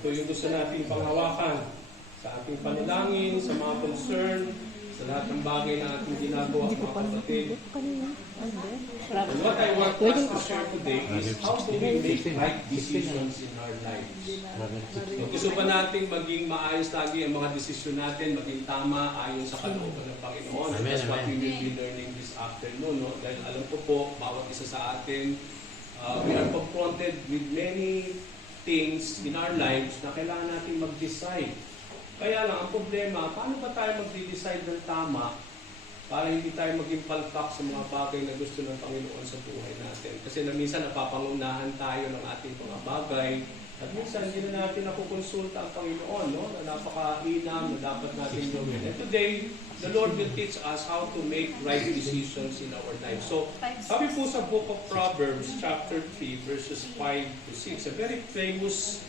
Ito yung gusto nating panghawakan sa ating panalangin, sa mga concern, sa lahat ng bagay na ating ginagawa, mga kapatid. And what I want us to share today is how do we make right decisions in our lives. So, gusto ba natin maging maayos lagi ang mga desisyon natin, maging tama ayon sa kalooban ng Panginoon? And that's what we will be learning this afternoon. No? Dahil alam ko po, bawat isa sa atin, we are confronted with many things in our lives na kailangan natin mag-decide. Kaya lang, ang problema, paano ba tayo mag-decide ng tama para hindi tayo maging palpak sa mga bagay na gusto ng Panginoon sa buhay natin? Kasi na minsan napapangunahan tayo ng ating mga bagay at minsan hindi na natin nakukonsulta ang Panginoon, no? Na napaka-inam na dapat natin gawin. And today, the Lord will teach us how to make right decisions in our lives. So, sabi po sa book of Proverbs, chapter 3, verses 5 to 6, a very famous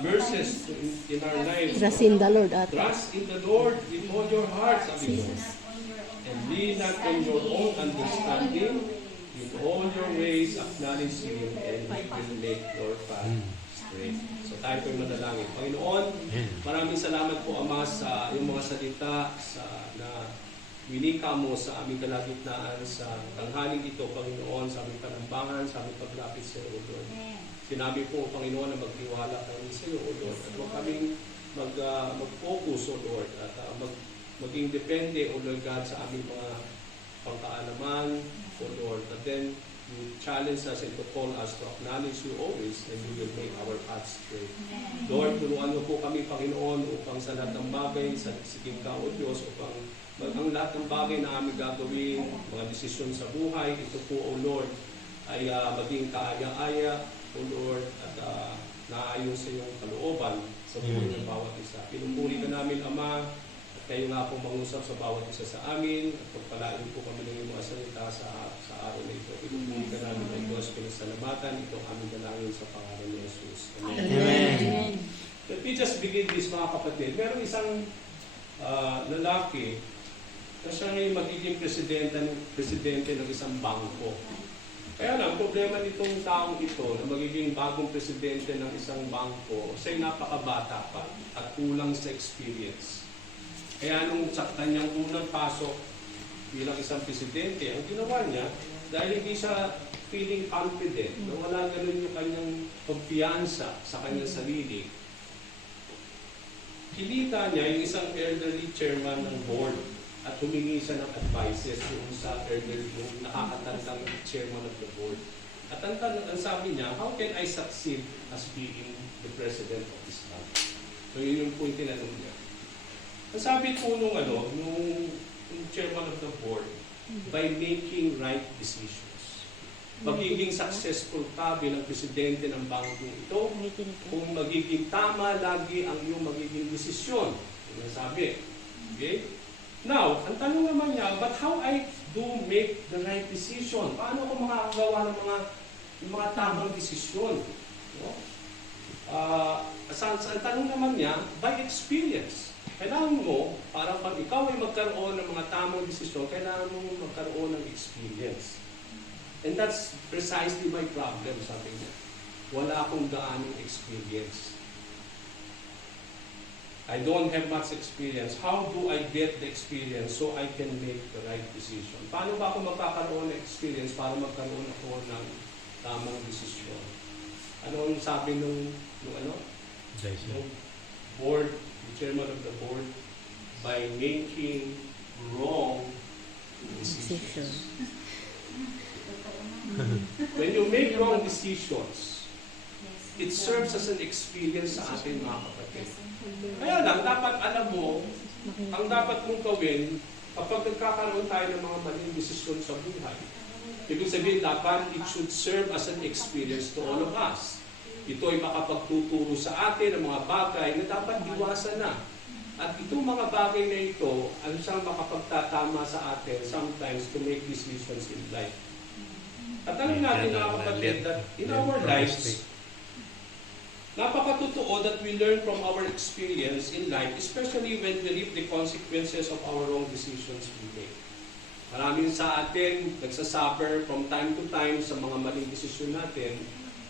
verses in our lives. Trust in the Lord. Trust in the Lord with all your heart, sabi po. And lean not on your own understanding. In all your ways, acknowledge Him, and He will make your path straight. So tayo po'y manalangin. Panginoon, maraming salamat po, Ama, sa iyong mga salita na winika mo sa aming kalagitnaan sa tanghaling ito, Panginoon, sa aming panambangan, sa aming paglapit sa iyo, Lord. Sinabi po, Panginoon, na magtiwala kami sa iyo, O Lord, at huwag kaming mag-focus, O Lord, at maging depende, O Lord God, sa aming mga pangkaalaman, O Lord. But then, you challenge us and to call us to acknowledge you always, and you will make our path straight. Lord, turuan mo po kami, Panginoon, upang sa lahat ng bagay, sa siging ka, O Diyos, upang ang lahat ng bagay na aming gagawin, mga desisyon sa buhay, ito po, O Lord, ay maging kaaya-aya, O Lord, at naayon sa iyong kalooban sa buhay ng bawat isa. Pinupuri ka namin, Ama, at kayo nga pong mangusap sa bawat isa sa amin, at pagpalain po kami ng iyong mga salita sa araw na ito. Pinupuri ka namin ng Diyos, pinasalamatan, ito ang aming dalangin sa pangalan ni Jesus. Amen. Amen. Let me just begin this, mga kapatid. Meron isang lalaki na siya ngayon magiging presidente ng isang bangko. Kaya lang, problema nitong taong ito na magiging bagong presidente ng isang bangko, siya'y napakabata pa at kulang sa experience. Kaya nung sa kanyang unang pasok bilang isang presidente, ang ginawa niya, dahil hindi siya feeling confident, na wala ganun yung kanyang kumpiyansa sa kanyang sarili, kilita niya yung isang elderly chairman ng board at humingi siya ng advices yung sa elderly, yung nakakatandang chairman of the board. At ang sabi niya, how can I succeed as being the president of this bank? So yun yung point tinanong niya. Ang sabi po nung chairman of the board, by making right decisions. Magiging successful ka bilang presidente ng bangko ito kung magiging tama lagi ang iyong magiging desisyon. Yung sabi. Okay? Now, ang tanong naman niya, but how I do make the right decision? Paano ako makakagawa ng mga tamang desisyon? No? Ang tanong naman niya, by experience. Kailangan mo, para pag ikaw ay magkaroon ng mga tamang desisyon, kailangan mo magkaroon ng experience. And that's precisely my problem, sabi niya. Wala akong gaanong experience. I don't have much experience. How do I get the experience so I can make the right decision? Paano ba ako magkakaroon ng experience para magkaroon ako ng tamang desisyon? Ano ang sabi nung board, the chairman of the board, by making wrong decisions. When you make wrong decisions, it serves as an experience sa atin, mga kapatid. Kaya lang, dapat alam mo, ang dapat mong gawin kapag nagkakaroon tayo ng mga maling desisyon sa buhay. Ibig sabihin, dapat it should serve as an experience to all of us. Ito ay makapagtuturo sa atin ng mga bagay na dapat iwasan na. At itong mga bagay na ito, ang siyang makapagtatama sa atin sometimes to make decisions in life. At alam natin, mga kapatid, that in our lives, napakatotoo that we learn from our experience in life, especially when we reap the consequences of our wrong decisions we make. Maraming sa atin nagsasuffer from time to time sa mga maling desisyon natin,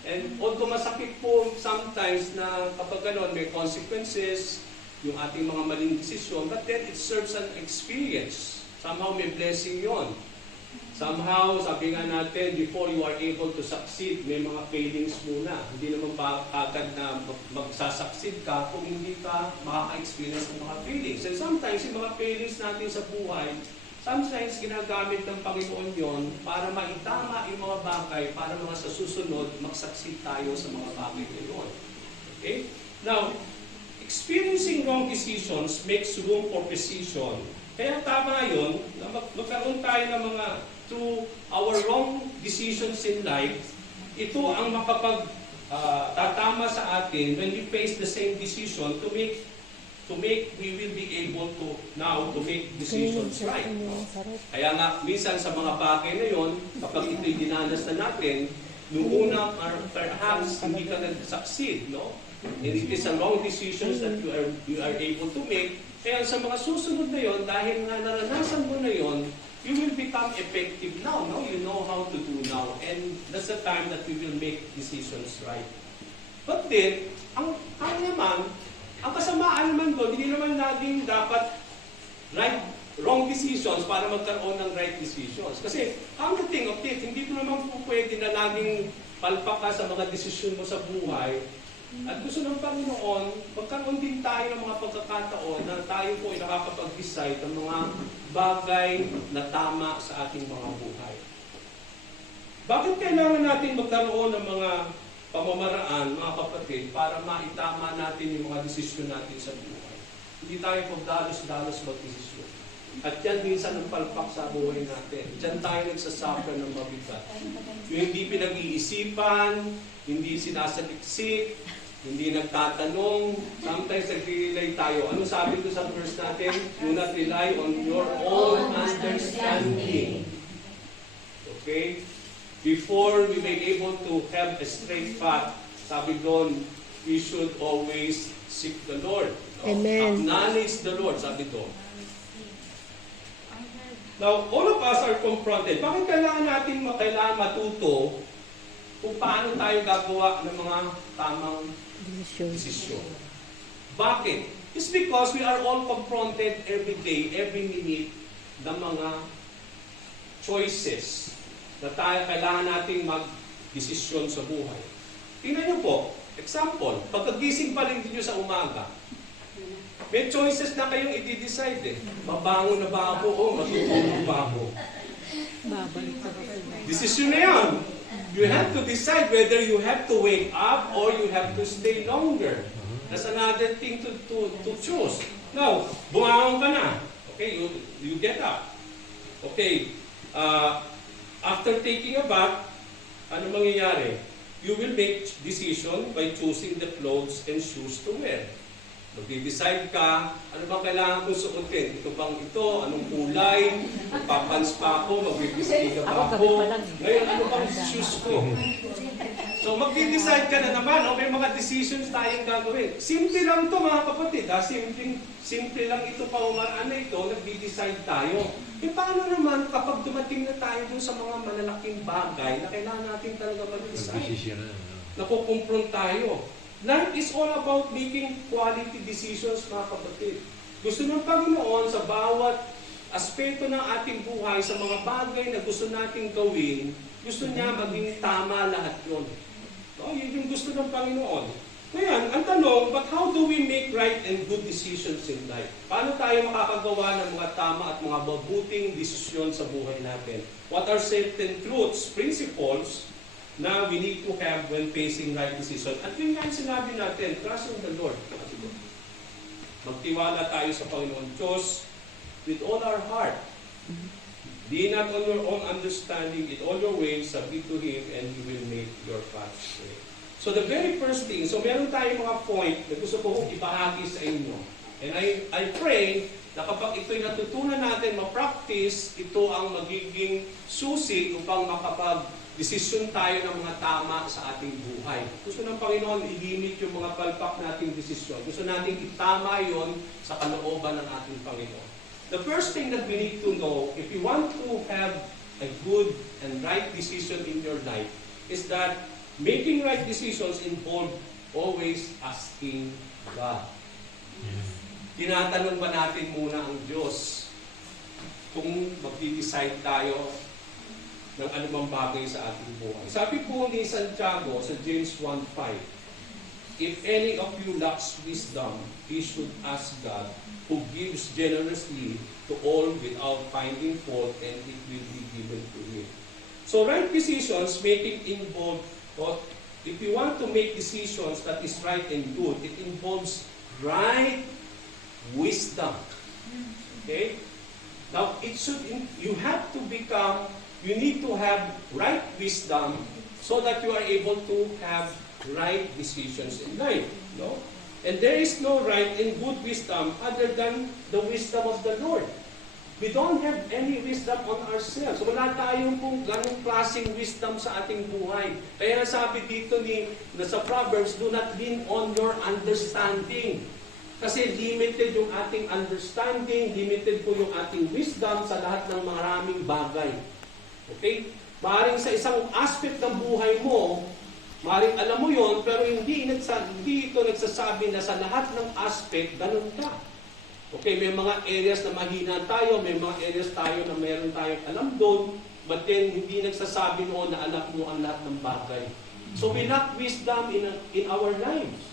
And although masakit po sometimes na kapag ganon, may consequences, yung ating mga maling desisyon, but then it serves an experience. Somehow may blessing yon. Somehow, sabi nga natin, before you are able to succeed, may mga failings muna. Hindi naman ba agad na magsasucceed ka kung hindi ka makaka-experience ng mga failings. And sometimes, yung mga failings natin sa buhay, sometimes ginagamit ng Panginoon yon para maitama yung mga bagay, para mga sa susunod, mag-succeed tayo sa mga bagay na yun. Okay? Now, experiencing wrong decisions makes room for precision. Kaya tama yun, na magkaroon tayo ng mga, through our wrong decisions in life, ito ang tatama sa atin when we face the same decision to make we will be able to now to make decisions right. Kaya nga, minsan sa mga bagay na yon, kapag ito'y dinanas na natin, noong una, perhaps hindi ka nag-succeed, no? And it is a wrong decisions that you are able to make. Kaya sa mga susunod na yon, dahil nga naranasan mo na yon, you will become effective now. No? You know how to do now. And that's the time that we will make decisions right. But then, ang kasamaan naman doon, hindi naman natin dapat wrong decisions para magkaroon ng right decisions. Kasi, ang the thing of it, hindi ko naman po pwede na laging palpak ka sa mga desisyon mo sa buhay. At gusto ng Panginoon, magkaroon din tayo ng mga pagkakataon na tayo po ay nakakapag-decide ng mga bagay na tama sa ating mga buhay. Bakit kailangan natin magkaroon ng mga pamamaraan, mga kapatid, para maitama natin yung mga desisyon natin sa buhay? Hindi tayo pagdalos-dalos mag-desisyon. At yan minsan ang palpak sa buhay natin. Diyan tayo nagsasuffer ng mabigat. Yung hindi pinag-iisipan, hindi sinasaliksik, hindi nagtatanong, sometimes nag-rely tayo. Ano sabi ko sa verse natin? Do not rely on your own understanding. Okay? Before we may able to have a straight path, sabi doon, we should always seek the Lord. Amen. Acknowledge the Lord, sabi doon. Now, all of us are confronted. Bakit kailangan natin matuto kung paano tayo gagawa ng mga tamang desisyon? Bakit? It's because we are all confronted every day, every minute ng mga choices na tayo kailangan nating mag-desisyon sa buhay. Tingnan niyo po, example, pagkagising pa rin niyo sa umaga, may choices na kayong i-decide eh. Babangon na ba ako o matutulog ba ako? Desisyon na yan. You have to decide whether you have to wake up or you have to stay longer. That's another thing to choose. Now, bumangon ka na. Okay, you get up. Okay, after taking a bath, ano mangyayari? You will make decision by choosing the clothes and shoes to wear. Mag-decide ka, ano bang kailangan kong suotin? Ito bang ito? Anong kulay? Magpapans pa ako? Mag-bibistika pa ako? Ngayon, ano bang shoes ko? So, mag-decide ka na naman. May mga decisions tayong gagawin. Simple lang ito mga kapatid. Simple lang ito, paumaraan na ito, nag-decide tayo. Paano naman kapag dumating na tayo dun sa mga malalaking bagay na kailangan natin talaga mag-decide? Nakukumpron tayo. Life is all about making quality decisions, mga kapatid. Gusto ng Panginoon sa bawat aspeto ng ating buhay, sa mga bagay na gusto nating gawin, gusto niya maging tama lahat yun. No, yun yung gusto ng Panginoon. Ngayon, ang tanong, but how do we make right and good decisions in life? Paano tayo makakagawa ng mga tama at mga mabuting desisyon sa buhay natin? What are certain truths, principles, na we need to have when facing right decision? At yun nga sinabi natin, trust in the Lord. Magtiwala tayo sa Panginoon Diyos with all our heart. Be not on your own understanding, in all your ways, submit to Him, and He will make your path straight. So the very first thing, so meron tayong mga point na gusto ko ibahagi sa inyo. And I pray na kapag ito'y natutunan natin, ma-practice, ito ang magiging susi upang makapag-desisyon tayo ng mga tama sa ating buhay. Gusto ng Panginoon i-limit yung mga palpak nating desisyon. Gusto natin itama yon sa kalooban ng ating Panginoon. The first thing that we need to know, if you want to have a good and right decision in your life, is that Making right decisions involve always asking God. Tinatanong ba natin muna ang Diyos kung magdi-decide tayo ng anumang bagay sa ating buhay? Sabi po ni Santiago sa James 1:5, if any of you lacks wisdom, he should ask God, who gives generously to all without finding fault, and it will be given to him. So right decisions making involve, if you want to make decisions that is right and good, it involves right wisdom. Okay? Now, you need to have right wisdom so that you are able to have right decisions in life. No? And there is no right and good wisdom other than the wisdom of the Lord. We don't have any wisdom on ourselves. Wala tayong kung ganong klaseng wisdom sa ating buhay. Kaya sabi dito sa Proverbs, do not lean on your understanding. Kasi limited yung ating understanding, limited po yung ating wisdom sa lahat ng maraming bagay. Okay? Maaaring sa isang aspect ng buhay mo, maaaring alam mo yon, pero hindi ito nagsasabi na sa lahat ng aspect, ganun ka. Okay, may mga areas na mahina tayo, may mga areas tayo na meron tayong alam doon, but then hindi nagsasabi noon na alam mo ang lahat ng bagay. So we lack wisdom in our lives.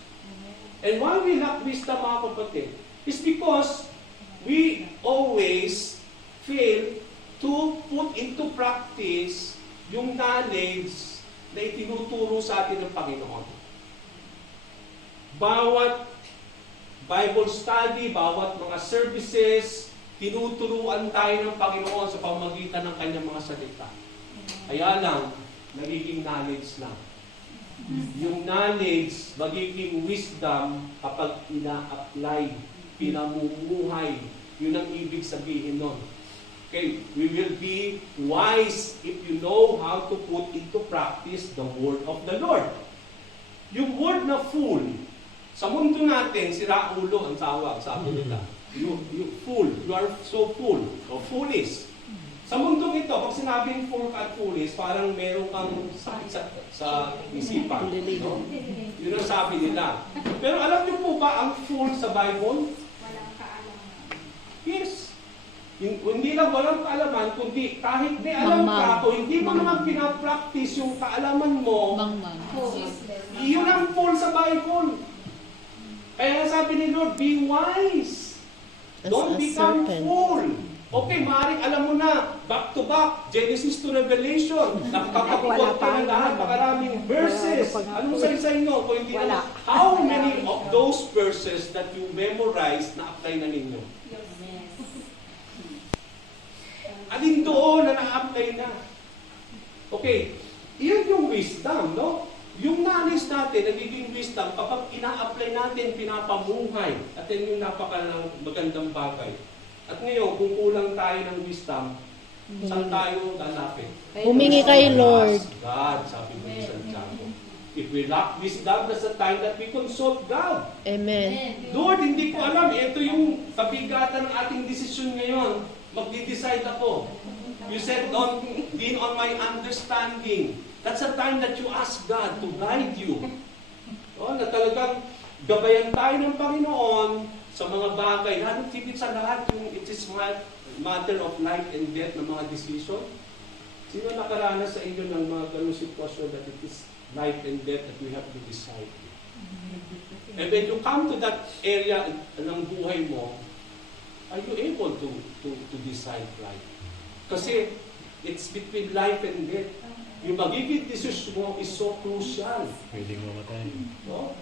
And why we lack wisdom, mga kapatid, is because we always fail to put into practice yung knowledge na itinuturo sa atin ng Panginoon. Bawat Bible study, bawat mga services, tinuturuan tayo ng Panginoon sa pamamagitan ng kanyang mga salita. Kaya lang, nagiging knowledge lang. Yung knowledge, magiging wisdom kapag ina-apply, pinamumuhay. Yun ang ibig sabihin nun. Okay, we will be wise if you know how to put into practice the word of the Lord. Yung word na fool, sa mundo natin, sira ulo ang tawag, sabi nila. You fool, you are so fool, o foolish. Sa mundong ito, pag sinabing fool at foolish, parang meron kang sakit sa isipan. No? Yun ang sabi nila. Pero alam niyo po ba ang fool sa Bible? Walang kaalaman. Yes. Hindi lang walang kaalaman, kundi kahit may alam ka, kung hindi mo naman pinapractice yung kaalaman mo, iyon ang fool sa Bible. Kaya sabi ni Lord, be wise. Don't become fool. Okay, maaaring alam mo na, back to back, Genesis to Revelation, nakakakuha ka ng lahat, maraming verses. Anong sa inyo? Kung hindi naman, how many of those verses that you memorize na apply na ninyo? Alin doon na na-apply na? Okay, iyon yung wisdom, no? Yung knowledge natin, nagiging wisdom, kapag ina-apply natin, pinapamuhay. At yan yung napaka-magandang bagay. At ngayon, kung kulang tayo ng wisdom, saan tayo lalapit? Humingi kay Lord. God, sabi mo ni Santiago. If we lack wisdom, that's the time that we consult God. Amen. Lord, hindi ko alam. Ito yung kabigatan ng ating desisyon ngayon. Magdi-decide ako. You said, don't lean on my understanding. That's the time that you ask God to guide you. Na talagang gabayan tayo ng Panginoon sa mga bagay. Lalo tipid sa lahat yung it is matter of life and death na mga decision. Sino nakaranas sa inyo ng mga ganong sitwasyon that it is life and death that we have to decide? And when you come to that area ng buhay mo, are you able to decide right? Kasi it's between life and death. Yung magiging decision mo is so crucial. Pwedeng mamatay. No?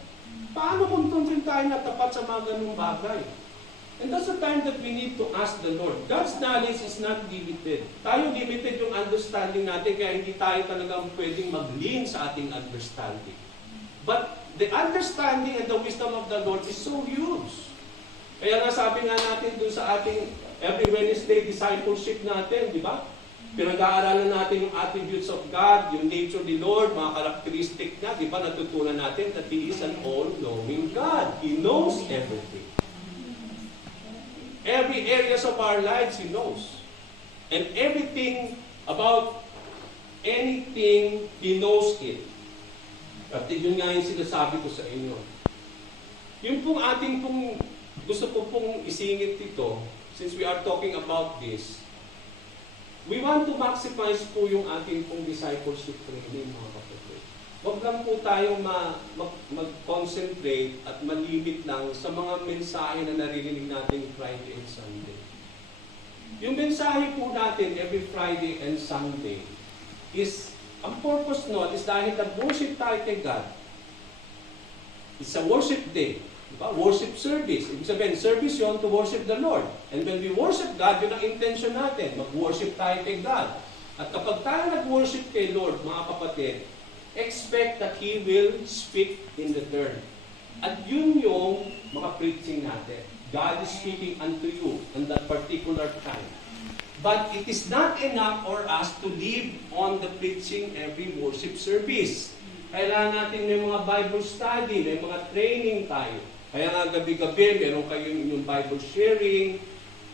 Paano kung tuntun tayo na tapat sa mga ganung bagay? And that's the time that we need to ask the Lord. God's knowledge is not limited. Tayo limited yung understanding natin, kaya hindi tayo talagang pwedeng mag-lean sa ating understanding. But the understanding and the wisdom of the Lord is so huge. Kaya nga sabi nga natin dun sa ating every Wednesday discipleship natin, di ba? Pinag-aaralan natin yung attributes of God, yung nature ni Lord, mga karakteristik niya, di ba? Natutunan natin that He is an all-knowing God. He knows everything. Every areas of our lives, He knows. And everything about anything, He knows it. At yun nga yung sinasabi ko sa inyo. Yung pong ating pong, gusto ko pong isingit dito, since we are talking about this, we want to maximize po yung ating pong discipleship training, mga kapatid. Huwag lang po tayong mag-concentrate at malimit lang sa mga mensahe na naririnig natin Friday and Sunday. Yung mensahe po natin every Friday and Sunday is, ang purpose nun is dahil nag-worship tayo kay God. It's a worship day. Diba? Worship service. Ibig sabihin, service yun to worship the Lord. And when we worship God, yun ang intention natin. Mag-worship tayo kay God. At kapag tayo nag-worship kay Lord, mga kapatid, expect that He will speak in return. At yun yung mga preaching natin. God is speaking unto you in that particular time. But it is not enough for us to live on the preaching every worship service. Kailangan natin may mga Bible study, may mga training tayo. Kaya nga gabi-gabi, meron kayo inyong Bible sharing.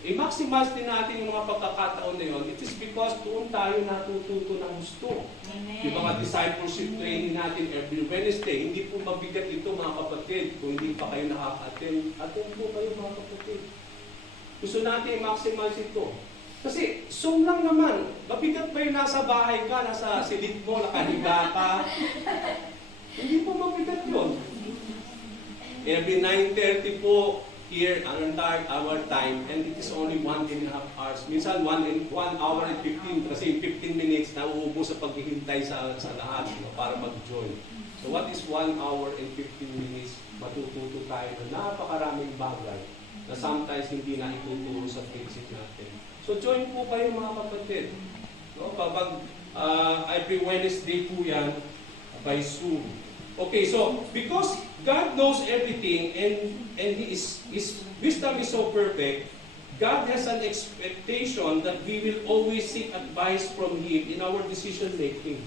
I-maximize din natin yung mga pagkakataon na yun. It is because doon tayo natututo ng gusto. Yung mga discipleship training natin every Wednesday, hindi po mabigat ito mga kapatid. Kung hindi pa kayo nakaka-attend, attend po kayo mga kapatid. Gusto natin i-maximize ito. Kasi Zoom lang naman. Mabigat ba yung nasa bahay ka, nasa silid mo, nakahiga ka? Hindi po mabigat yun. Every 9:30 po, here, ang entire hour time, and it is only 1.5 hours. Minsan, 1 hour and 15, kasi 15 minutes na uubos sa paghihintay sa lahat para mag-join. So what is 1 hour and 15 minutes? Matututo tayo na napakaraming bagay na sometimes hindi na ituturo sa basic natin. So join po kayo mga kapatid. No? Kapag every Wednesday po yan, by Zoom. Okay, so because God knows everything and His wisdom is so perfect, God has an expectation that we will always seek advice from Him in our decision making.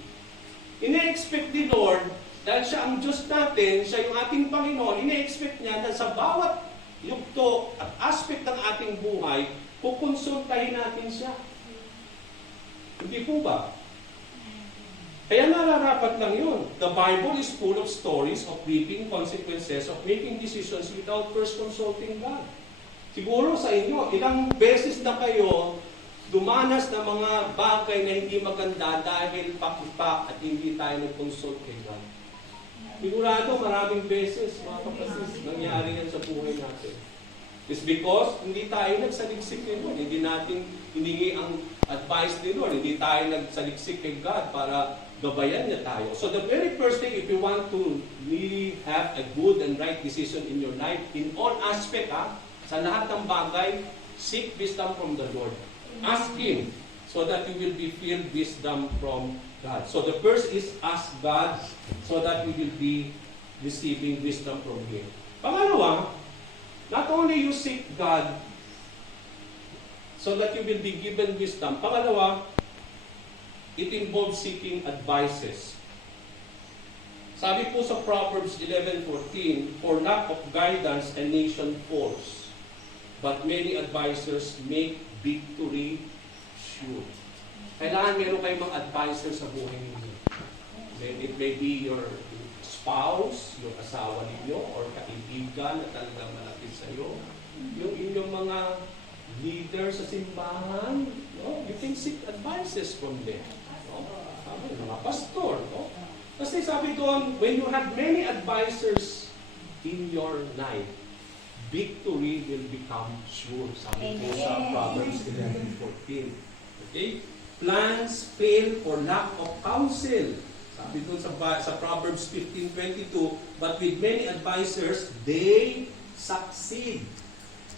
Ine-expect ni Lord, dahil siya ang Diyos natin, siya yung ating Panginoon, ine-expect niya na sa bawat yugto at aspect ng ating buhay, kukonsultahin natin siya. Hindi po ba? Kaya nararapat lang yun. The Bible is full of stories of reaping consequences of making decisions without first consulting God. Siguro sa inyo, ilang beses na kayo dumanas ng mga bagay na hindi maganda dahil pakipak at hindi tayo nag-consult kay God. Sigurado maraming beses, mga kapatid, nangyari yan sa buhay natin. It's because hindi tayo nagsaliksik kay Lord. Hindi natin hiningi ang advice ni Lord. Hindi tayo nagsaliksik kay God para gabayan niya tayo. So the very first thing, if you want to really have a good and right decision in your life, in all aspect, sa lahat ng bagay, seek wisdom from the Lord. Ask Him so that you will be filled wisdom from God. So the first is ask God so that you will be receiving wisdom from Him. Pangalawa, not only you seek God so that you will be given wisdom. Pangalawa, it involves seeking advices. Sabi po sa Proverbs 11:14, for lack of guidance, a nation falls, but many advisors make victory sure. Kailangan meron kayong mga advisors sa buhay ninyo. It may be your spouse, yung asawa ninyo, or kaibigan na talagang malapit sa iyo. Yung inyong mga leader sa simbahan, no? You can seek advices from them. Mga pastor. No? Kasi sabi doon, when you have many advisors in your life, victory will become sure. Sabi po sa Proverbs 11:14. Okay? Plans fail for lack of counsel. Sabi doon sa Proverbs 15:22, but with many advisors, they succeed.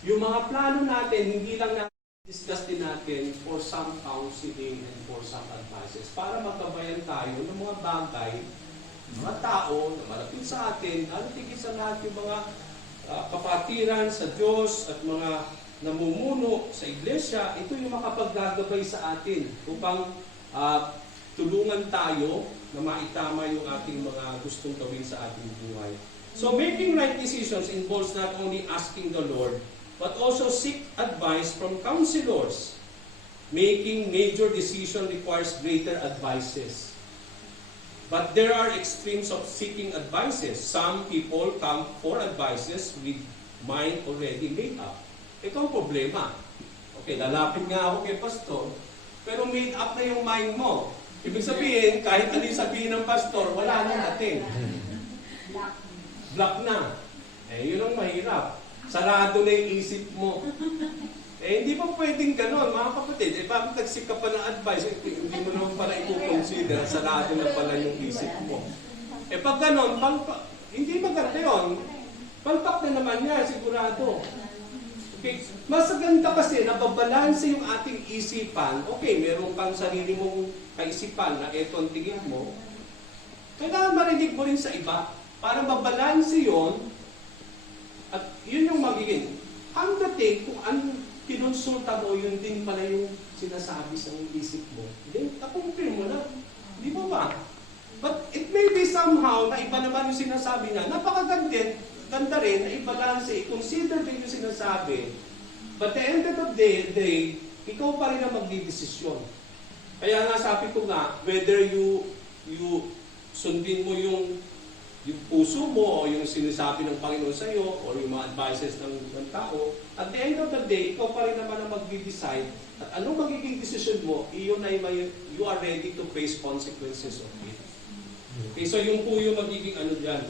Yung mga plano natin, hindi lang natin discuss din natin for some counseling and for some advices para magkabayan tayo ng mga bagay, mga tao na malapit sa atin, lalo tigit sa lahat yung mga kapatiran sa Diyos at mga namumuno sa iglesia, ito yung makapaggagabay sa atin upang tulungan tayo na maitama yung ating mga gustong gawin sa ating buhay. So making right decisions involves not only asking the Lord, but also seek advice from counselors. Making major decision requires greater advices. But there are extremes of seeking advices. Some people come for advices with mind already made up. Ito ang problema. Okay, lalapit nga ako kay pastor, pero made up na yung mind mo. Ibig sabihin, kahit ano yung sabihin ng pastor, wala na natin. Block na. Yun ang mahirap. Sarado na yung isip mo. Hindi pa pwedeng ganon, mga kapatid. Bakit nagsik ka pa ng advice? Hindi mo naman pala i-consider, sarado na pala yung isip mo. Pag ganon, hindi maganda yun. Palpak na naman niya, sigurado. Okay. Mas maganda kasi, nababalanse yung ating isipan. Okay, meron kang sarili mong kaisipan na eto ang tingin mo. Kailangan marinig mo rin sa iba para mabalanse yun. At yun yung magiging. Ang dating, kung anong kinonsulta mo, yun din pala yung sinasabi sa isip mo. Then, nakumpir mo na. Di ba ba? But it may be somehow na iba naman yung sinasabi niya. Napakaganda rin na i-balance, i-consider din yung sinasabi. But the end of the day, ikaw pa rin ang magdidesisyon. Kaya nga sabi ko nga, whether you sundin mo yung puso mo o yung sinasabi ng Panginoon sa iyo o yung mga advices ng tao, at the end of the day, ikaw pa rin naman ang mag-decide at anong magiging decision mo, you are ready to face consequences of it. Okay, so yung po yung magiging ano dyan.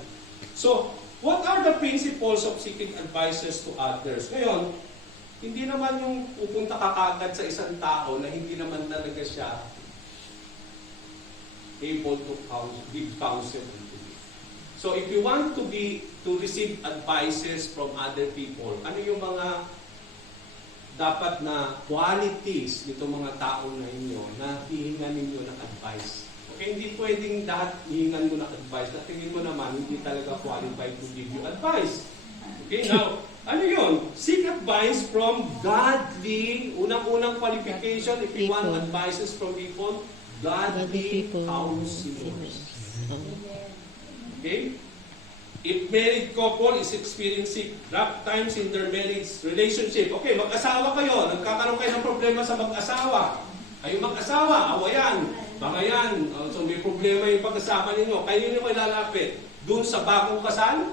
So, what are the principles of seeking advices to others? Ngayon, hindi naman yung pupunta ka kagad sa isang tao na hindi naman talaga siya able to give counsel. So if you want to receive advices from other people, ano yung mga dapat na qualities nito mga tao na inyo na hihingan ninyo ng advice? Okay, hindi pwedeng lahat hihingan mo ng advice. Na tingin mo naman, hindi talaga qualified to give you advice. Okay, now, ano yun? Seek advice from godly, unang-unang qualification, if you want advices from people, godly counselors. Okay? If married couple is experiencing rough times in their marriage relationship, okay, mag-asawa kayo, nagkakaroon kayo ng problema sa mag-asawa. Kayo mag-asawa, awayan, bangayan, so may problema yung pag-asawa ninyo, kayo nyo kayo lalapit. Doon sa bagong kasal?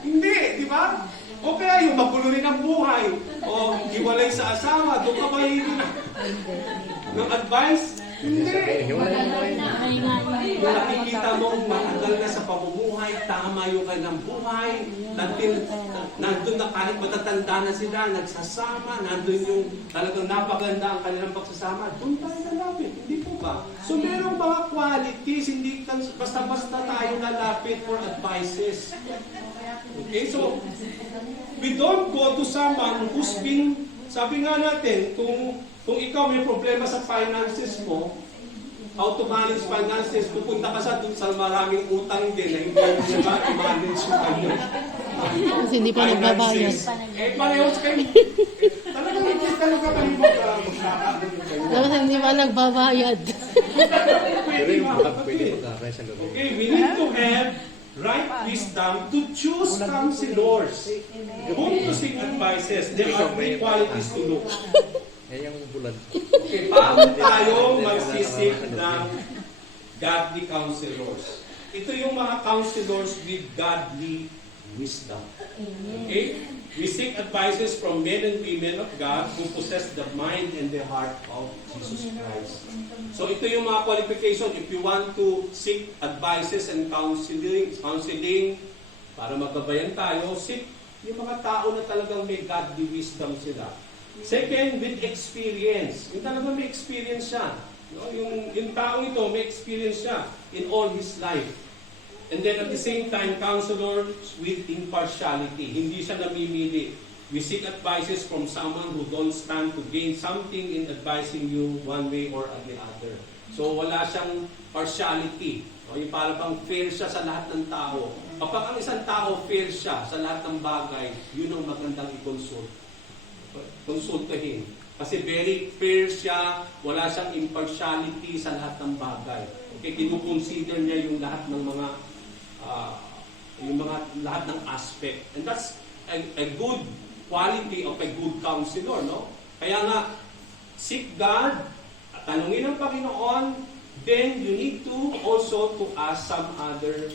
Hindi, di ba? O kaya yung magulo rin ang buhay, o hiwalay sa asawa, doon ka ba ng advice? Hindi. Kung nakikita mo matagal na sa pamumuhay, tama yung kanilang buhay, nandun na kahit matatanda na sila, nagsasama, nandun yung talagang napaganda ang kanilang pagsasama, doon tayo lalapit, hindi po ba? So merong mga qualities, hindi basta-basta tayo lalapit for advices. Okay, so we don't go to someone who's been, sabi nga natin, kung ikaw may problema sa finances mo, how to manage finances, pupunta ka sa maraming utang din na hindi mo i-manage yung kanya. Kasi hindi pa nagbabayad. Parehos kayo. Talagang hindi talaga kayo magkakaroon. Kasi hindi pa nagbabayad. Okay, we need to have right wisdom to choose counselors. Whom to seek advices. There are three qualities to look. Yung bulan. Okay, paano tayo magsisik ng godly counselors? Ito yung mga counselors with godly wisdom. Okay? We seek advices from men and women of God who possess the mind and the heart of Jesus Christ. So ito yung mga qualification. If you want to seek advices and counseling para magabayan tayo, seek yung mga tao na talagang may godly wisdom sila. Second, with experience. Yung talagang may experience siya. No? Yung taong ito, may experience siya in all his life. And then at the same time, counselors with impartiality. Hindi siya namimili. We seek advices from someone who don't stand to gain something in advising you one way or the other. So wala siyang partiality. No? Yung parang fair siya sa lahat ng tao. Kapag ang isang tao fair siya sa lahat ng bagay, yun ang magandang konsultahin. Kasi very fair siya, wala siyang impartiality sa lahat ng bagay. Okay, kinukonsider niya yung lahat ng mga lahat ng aspect. And that's a good quality of a good counselor, no? Kaya nga, seek God tanungin ang Panginoon, then you need to also to ask some other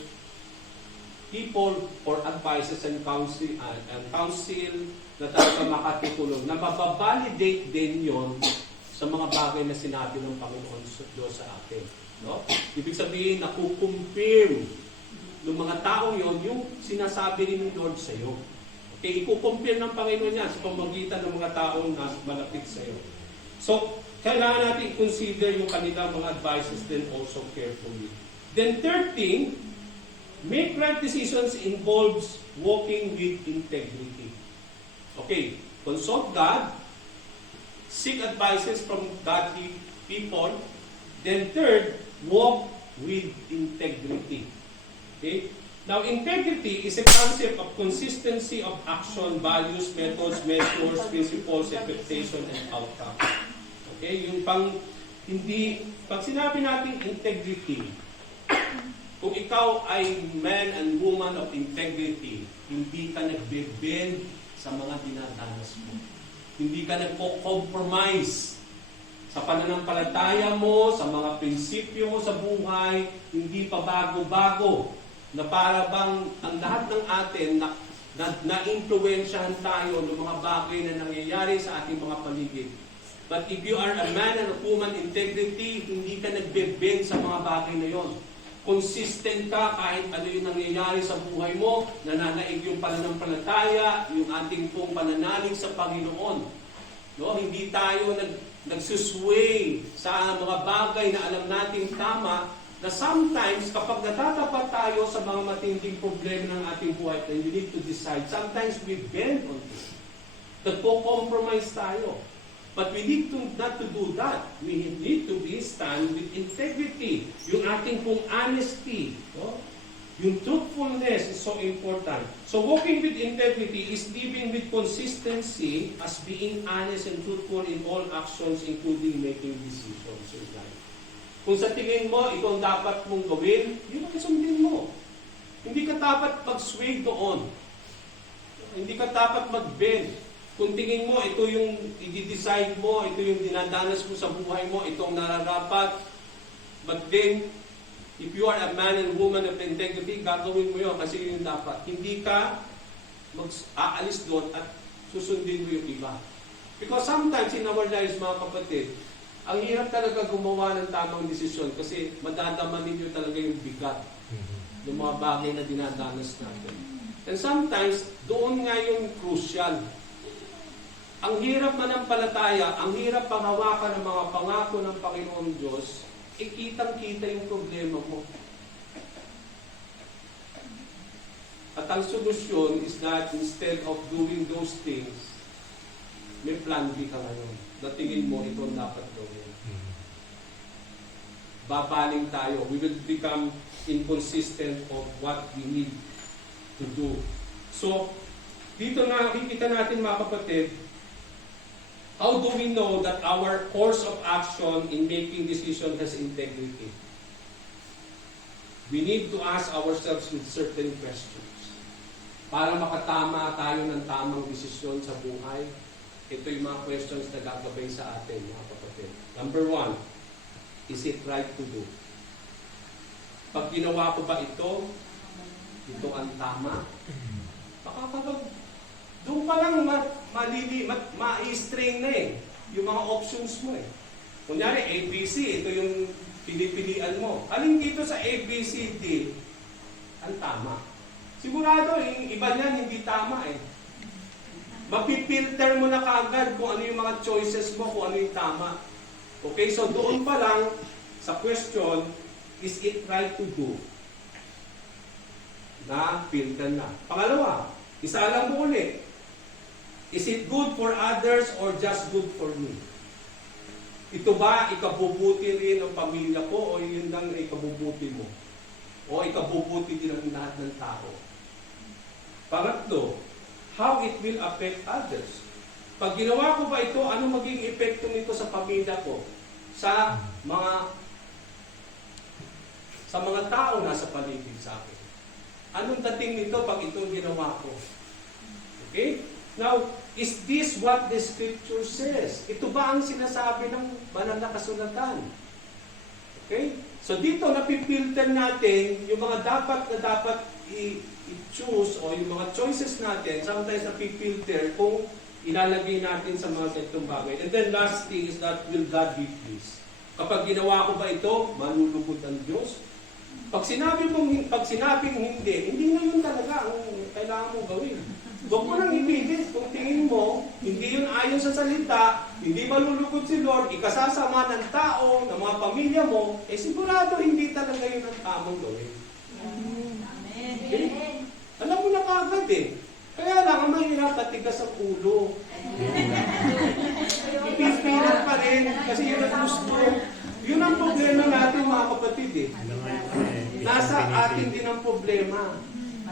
people for advices and counsel na talaga makatutulong, na mababalidate din yon sa mga bagay na sinabi ng Panginoon Diyos sa atin. No? Ibig sabihin, nakukumpirm ng mga taong yon yung sinasabi rin ng Lord sa iyo. Okay, ikukumpirm ng Panginoon yan sa pamamagitan ng mga taong malapit sa iyo. So, kailangan natin i-consider yung kanilang mga advices then also carefully. Then third thing, make right decisions involves walking with integrity. Okay, consult God, seek advices from godly people. Then third, walk with integrity. Okay? Now, integrity is a concept of consistency of action, values, methods, measures, principles, expectation, and outcome. Okay? Yung pag sinabi natin integrity, kung ikaw ay man and woman of integrity, hindi ka nagbe-bend sa mga dinadanas mo. Hindi ka nagpo-compromise sa pananampalataya mo, sa mga prinsipyo mo sa buhay, hindi pa bago-bago, na para bang ang lahat ng atin na-influensyahan tayo ng mga bagay na nangyayari sa ating mga paligid. But if you are a man and a woman integrity, hindi ka nagbe-bend sa mga bagay na yon. Consistent ka kahit ano yung nangyayari sa buhay mo, nananaig yung pananampalataya, yung ating pong pananalig sa Panginoon. No? Hindi tayo nagsusway sa mga bagay na alam nating tama, na sometimes kapag natatapat tayo sa mga matinding problema ng ating buhay, then you need to decide. Sometimes we bend on this. Nagpo-compromise tayo. But we need to not to do that. We need to stand with integrity. Yung ating pong honesty, no? Yung truthfulness is so important. So walking with integrity is living with consistency as being honest and truthful in all actions, including making decisions in life. Kung sa tingin mo, ito ang dapat mong gawin, yun ang sundin mo. Hindi ka dapat mag-sway doon. Hindi ka dapat mag-bend. Kung tingin mo, ito yung i-decide mo, ito yung dinadanas mo sa buhay mo, itong nararapat. But then, if you are a man and woman of integrity, gagawin mo yun kasi yun dapat. Hindi ka aalis doon at susundin mo yung iba. Because sometimes in our lives, mga kapatid, ang hirap talaga gumawa ng tamang desisyon kasi madadama ninyo talaga yung bigat ng mga bagay na dinadanas natin. And sometimes, doon nga yung crucial. Ang hirap manampalataya, ang hirap panghawakan ng mga pangako ng Panginoon Diyos, kitang-kita yung problema mo. At ang solusyon is that instead of doing those things, may plan B ka ngayon. Natingin mo, ito ang dapat gawin. Babaling tayo. We will become inconsistent of what we need to do. So, dito nakikita natin mga kapatid, how do we know that our course of action in making decisions has integrity? We need to ask ourselves with certain questions. Para makatama tayo ng tamang desisyon sa buhay, ito yung mga questions na gagabay sa atin, mga kapatid. Number 1, is it right to do? Pag ginawa ko ba ito ang tama? Doon pa lang ma-strain na yung mga options mo Kunyari, ABC, ito yung pinipilian mo. Alin dito sa ABCD, ang tama. Sigurado, yung iba niyan hindi tama Mapipilter mo na kaagad kung ano yung mga choices mo, kung ano yung tama. Okay, so doon pa lang sa question, is it right to do? Na-filter na. Pangalawa, isa lang mo ulit. Is it good for others or just good for me? Ito ba ikabubuti rin ng pamilya ko o yun lang ikabubuti mo? O ikabubuti din ng lahat ng tao? Pangatlo, how it will affect others. Pag ginawa ko ba ito, ano maging epekto nito sa pamilya ko? Sa mga tao na sa paligid sa akin. Anong dating nito pag itong ginawa ko? Okay? Now, Is this what the Scripture says? Ito ba ang sinasabi ng banal na kasulatan? Okay? So dito, napipilter natin yung mga dapat i-choose o yung mga choices natin. Sometimes napipilter kung ilalagay natin sa mga ganitong bagay. And then last thing is that, will God be pleased? Kapag ginawa ko ba ito, manulugod ang Diyos? Pag sinabing hindi na yun talaga ang kailangan mong gawin. Huwag mo nang ipilit. Kung tingin mo, hindi yun ayon sa salita, hindi malulugod si Lord, ikasasama ng tao, ng mga pamilya mo, sigurado hindi talaga yun ang tamang gawin. Okay? Alam mo na kagad Kaya lang, ang mahirap patigas ang ulo. Ipipilit pa rin, kasi yun ang gusto. Yun ang problema natin mga kapatid Nasa atin din ang problema.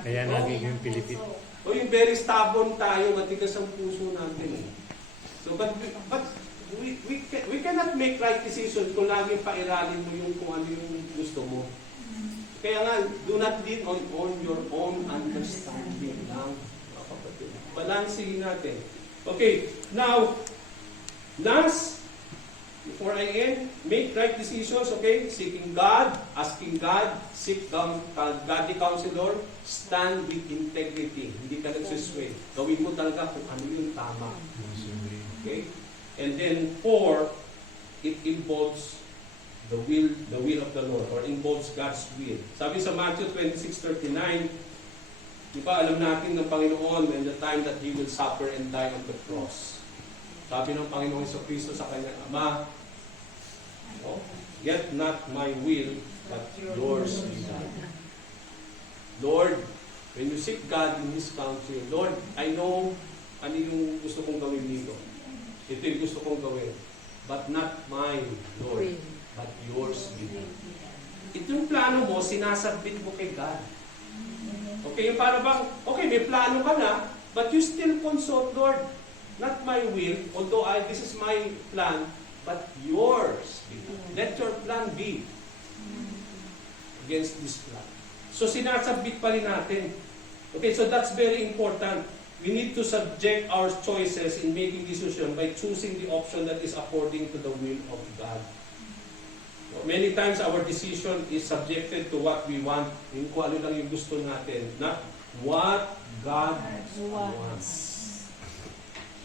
Kaya nagiging Pilipit. O yung very stubborn tayo, matigas ang puso natin. So, but we cannot make right decisions kung laging pairalin mo yung kung ano yung gusto mo. Kaya nga, do not lean on your own understanding lang, mga kapatid. Balancing natin. Okay, now, last, before I end, make right decisions, okay? Seeking God, asking God, seek godly counselor, stand with integrity. Hindi ka nagsisway. Gawin mo talaga kung ano yung tama. Okay? And then, 4, it involves the will of the Lord, or involves God's will. Sabi sa Matthew 26:39, di ba alam natin ng Panginoon when the time that He will suffer and die on the cross. Sabi ng Panginoon Jesucristo sa kanyang Ama, yet not my will, but yours be done. Lord, when you seek God in His counsel, Lord, I know ano yung gusto kong gawin dito. Ito yung gusto kong gawin. But not mine, Lord, but yours be done. Ito yung plano mo, sinasabit mo kay God. Okay, yung para bang, okay, may plano ka na, but you still consult, Lord, not my will, although this is my plan, but yours. Let your plan be against this plan. So sinasabit pa rin natin. Okay, so that's very important. We need to subject our choices in making decisions by choosing the option that is according to the will of God. So, many times our decision is subjected to what we want, yung kung ano lang yung gusto natin, not what God wants.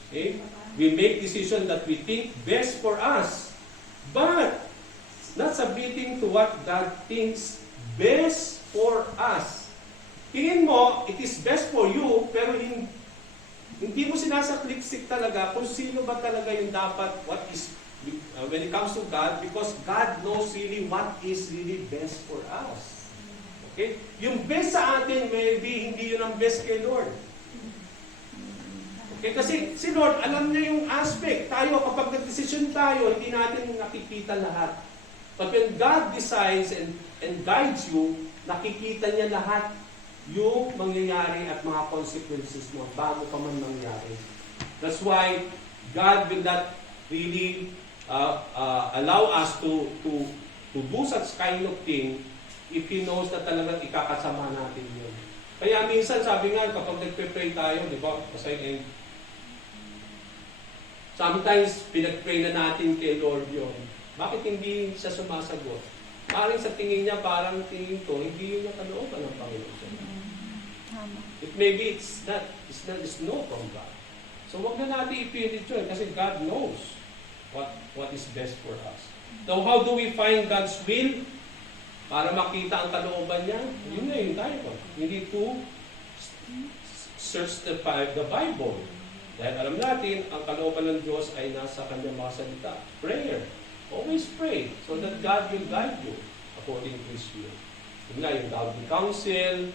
Okay? We make decisions that we think best for us, but not submitting to what God thinks best for us. Tingin mo, it is best for you, pero hindi mo sinasakliksik talaga kung sino ba talaga yung dapat, what is, when it comes to God, because God knows really what is really best for us. Okay? Yung best sa atin, maybe hindi yun ang best kay Lord. Okay, kasi si Lord, alam niya yung aspect. Tayo, kapag nag-decision tayo, hindi natin nakikita lahat. But when God decides and guides you, nakikita niya lahat yung mangyayari at mga consequences mo bago pa man mangyari. That's why God will not really allow us to do such kind of thing if He knows na talagang ikakasama natin yun. Kaya minsan, sabi nga, kapag nagpe-pray tayo, di ba, sometimes, pinag-pray na natin kay Lord yun. Bakit hindi siya sumasagot? Parang sa tingin niya, parang tingin ko, hindi yun nakalooban ng Panginoon. It maybe it's no from God. So, wag na natin ipilit yun kasi God knows what is best for us. So, how do we find God's will? Para makita ang kalooban niya, yun na yun tayo. We need to search the Bible. Dahil alam natin, ang kalooban ng Diyos ay nasa kanyang mga salita. Prayer. Always pray so that God will guide you according to His will. Yun nga, yung godly counsel,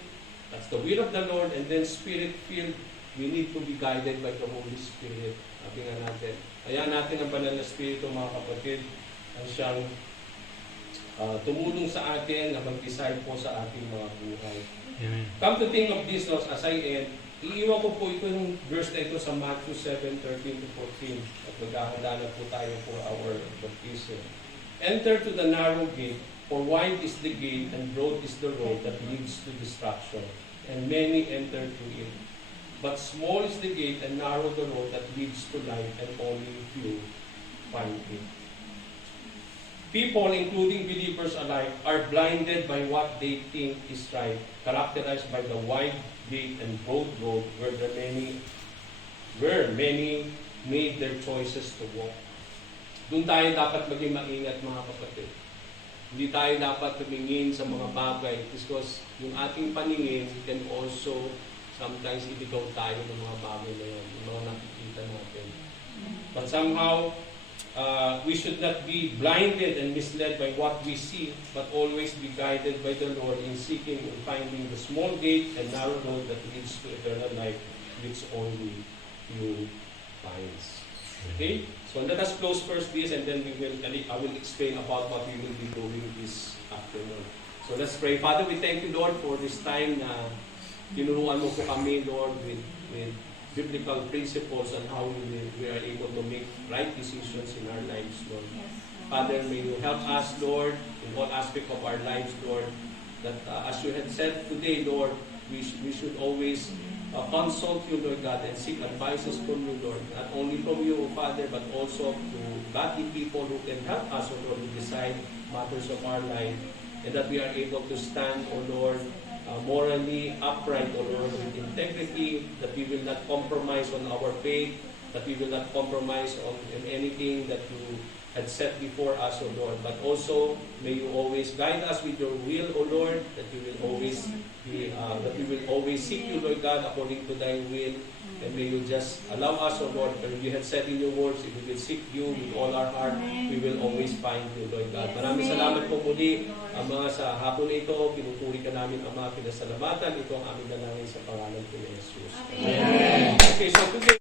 that's the will of the Lord, and then Spirit-filled, we need to be guided by the Holy Spirit. Sabi nga natin. Kaya natin ang banal na Espiritu, mga kapatid, ang siyang tumulong sa atin na mag-decide po sa ating mga buhay. Amen. Come to think of this, as I end, iiwan ko po ito yung verse na ito sa Matthew 7:13-14 at maghahanda na po tayo for our baptism. Enter to the narrow gate, for wide is the gate and broad is the road that leads to destruction, and many enter through it. But small is the gate and narrow the road that leads to life, and only few find it. People, including believers alike, are blinded by what they think is right, characterized by the wide gate and broad road where many made their choices to walk. Doon tayo dapat maging maingat, mga kapatid. Hindi tayo dapat tumingin sa mga bagay because yung ating paningin can also sometimes iligaw tayo ng mga bagay na yan, yung mga nakikita natin. But somehow, we should not be blinded and misled by what we see, but always be guided by the Lord in seeking and finding the small gate and narrow road that leads to eternal life, which only you finds. Okay? So let us close first this, and then I will explain about what we will be doing this afternoon. So let's pray. Father, we thank you, Lord, for this time na tinuruan mo po kami, Lord, with biblical principles on how we are able to make right decisions in our lives, Lord. Father, may you help us, Lord, in all aspects of our lives, Lord, that as you had said today, Lord, we should always consult you, Lord God, and seek advices from you, Lord. Not only from you, O Father, but also to godly people who can help us, O Lord, to decide matters of our life, and that we are able to stand, O Lord, morally upright, O Lord, with integrity, that we will not compromise on our faith, that we will not compromise on anything that you had set before us, O Lord. But also, may you always guide us with your will, O Lord, that we will always seek you, Lord God, according to thy will. And may you just allow us, O Lord, and you have said in your words, if we will seek you with all our heart, we will always find you, Lord God. Maraming salamat po muli, mga sa hapon na ito, pinupuri ka namin, Ama, pinasalamatan. Ito ang aming dalangin sa pangalan ni Jesus. Amen. Okay, so today,